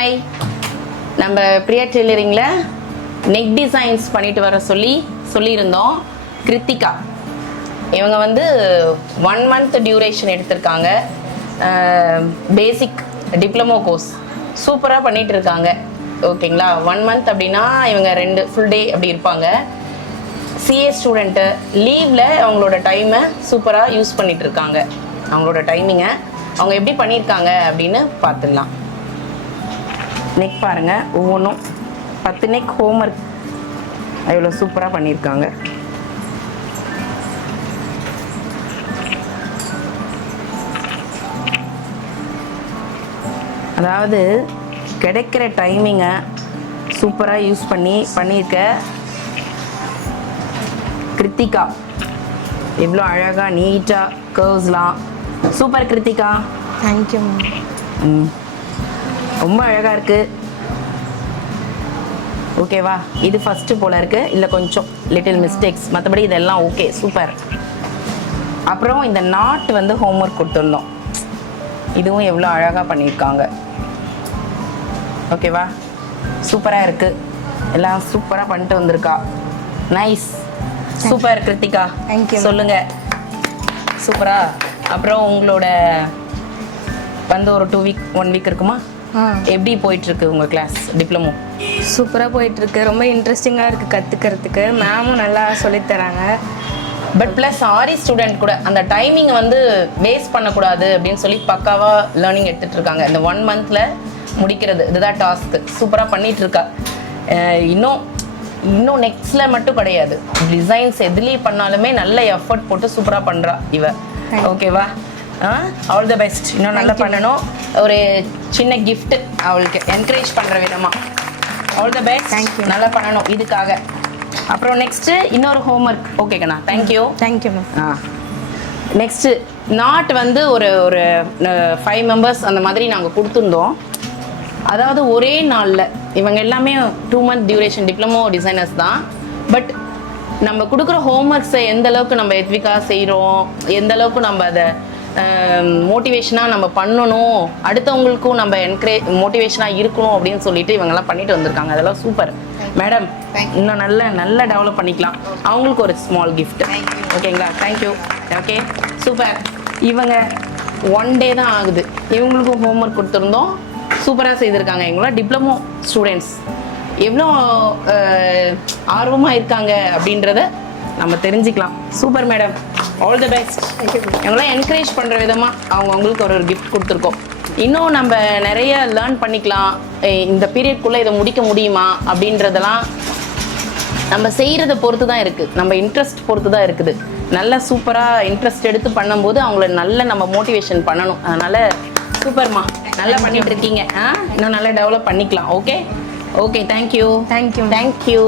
Hi, நம்ம Priya டெய்லரிங்கில் neck designs பண்ணிட்டு வர சொல்லியிருந்தோம். கிருத்திகா இவங்க வந்து 1 month டியூரேஷன் எடுத்திருக்காங்க. பேசிக் டிப்ளமோ கோர்ஸ் சூப்பராக பண்ணிட்டு இருக்காங்க. ஓகேங்களா, 1 month அப்படின்னா இவங்க 2 ஃபுல் டே அப்படி இருப்பாங்க. சிஏ ஸ்டூடெண்ட்டு லீவில் அவங்களோட டைமை சூப்பராக யூஸ் பண்ணிட்டு இருக்காங்க. அவங்களோட டைமிங்கை அவங்க எப்படி பண்ணியிருக்காங்க அப்படின்னு பார்த்துடலாம். நெக் பாருங்கள், ஒவ்வொன்றும் 10 நெக் ஹோம்ஒர்க் எவ்வளோ சூப்பராக பண்ணியிருக்காங்க. அதாவது கிடைக்கிற டைமிங்கை சூப்பராக யூஸ் பண்ணியிருக்க கிருத்திகா. எவ்வளோ அழகாக நீட்டாக கர்வ்ஸ்லாம் சூப்பர் கிருத்திகா. தேங்க்யூ. ரொம்ப அழகாக இருக்குது. ஓகேவா, இது ஃபஸ்ட்டு போல் இருக்குது, இல்லை கொஞ்சம் லிட்டில் மிஸ்டேக்ஸ், மற்றபடி இதெல்லாம் ஓகே சூப்பர். அப்புறம் இந்த நாட் வந்து ஹோம்ஒர்க் கொடுத்துருந்தோம், இதுவும் எவ்வளோ அழகாக பண்ணியிருக்காங்க. ஓகேவா, சூப்பராக இருக்குது, எல்லாம் சூப்பராக பண்ணிட்டு வந்திருக்கா. Nice, super Krithika. தேங்க்யூ. சொல்லுங்கள் சூப்பரா. அப்புறம் உங்களோட வந்து ஒரு 1 வீக் இருக்குமா? எப்படி போயிட்டுருக்கு உங்கள் கிளாஸ் டிப்ளமோ? சூப்பராக போயிட்டுருக்கு, ரொம்ப இன்ட்ரெஸ்டிங்காக இருக்குது கற்றுக்கிறதுக்கு. மேமும் நல்லா சொல்லித்தராங்க. பட் ப்ளஸ் ஆரி ஸ்டூடெண்ட் கூட அந்த டைமிங் வந்து வேஸ்ட் பண்ணக்கூடாது அப்படின்னு சொல்லி பக்காவாக லேர்னிங் எடுத்துகிட்டு இருக்காங்க. இந்த 1 monthல முடிக்கிறது இதுதான் டாஸ்க்கு. சூப்பராக பண்ணிகிட்டு இருக்கா. இன்னும் நெக்ஸ்ட்டில் மட்டும் கிடையாது, டிசைன்ஸ் எதுலேயும் பண்ணாலுமே நல்ல எஃபர்ட் போட்டு சூப்பராக பண்ணுறா இவ. ஓகேவா, ஆல் த பெஸ்ட். இன்னும் நல்லா பண்ணணும். ஒரு சின்ன கிஃப்ட் அவளுக்கு என்கரேஜ் பண்ணுற விதமாக. All the best. தேங்க்யூ. நல்லா பண்ணணும் இதுக்காக. அப்புறம் நெக்ஸ்ட்டு இன்னொரு ஹோம்ஒர்க். ஓகேங்கண்ணா, thank you. Thank you ma'am. Next not வந்து ஒரு 5 members அந்த மாதிரி நாங்கள் கொடுத்துருந்தோம். அதாவது ஒரே நாளில் இவங்க எல்லாமே 2 month டியூரேஷன் டிப்ளமோ டிசைனர்ஸ் தான். பட் நம்ம கொடுக்குற ஹோம்ஒர்க்ஸை எந்த அளவுக்கு நம்ம எத்விக்காக செய்கிறோம், எந்த அளவுக்கு நம்ம அதை மோட்டிவேஷனாக நம்ம பண்ணணும், அடுத்தவங்களுக்கும் நம்ம மோட்டிவேஷனாக இருக்கணும் அப்படின்னு சொல்லிட்டு இவங்கெல்லாம் பண்ணிட்டு வந்திருக்காங்க. அதெல்லாம் சூப்பர் மேடம். இன்னும் நல்லா டெவலப் பண்ணிக்கலாம். அவங்களுக்கு ஒரு ஸ்மால் கிஃப்ட். ஓகேங்களா, தேங்க்யூ. Okay super. இவங்க 1 day தான் ஆகுது, இவங்களுக்கும் ஹோம்ஒர்க் கொடுத்துருந்தோம். சூப்பராக செய்திருக்காங்க. இவங்களாம் டிப்ளமோ ஸ்டூடெண்ட்ஸ் எவ்வளோ ஆர்வமாக இருக்காங்க அப்படின்றத நம்ம தெரிஞ்சுக்கலாம். Super madam, all the best. இவங்களாம் என்கரேஜ் பண்ணுற விதமாக அவங்களுக்கு ஒரு கிஃப்ட் கொடுத்துருக்கோம். இன்னும் நம்ம நிறைய லேர்ன் பண்ணிக்கலாம். இந்த பீரியட்குள்ளே இதை முடிக்க முடியுமா அப்படின்றதெல்லாம் நம்ம செய்கிறத பொறுத்து தான் இருக்குது, நம்ம இன்ட்ரெஸ்ட் பொறுத்து தான் இருக்குது. நல்லா சூப்பராக இன்ட்ரெஸ்ட் எடுத்து பண்ணும்போது அவங்கள நல்ல நம்ம மோட்டிவேஷன் பண்ணணும். அதனால் சூப்பர்மா, நல்லா பண்ணிட்டு இருக்கீங்க. இன்னும் நல்லா டெவலப் பண்ணிக்கலாம். Okay okay, thank you. Thank you. Thank you.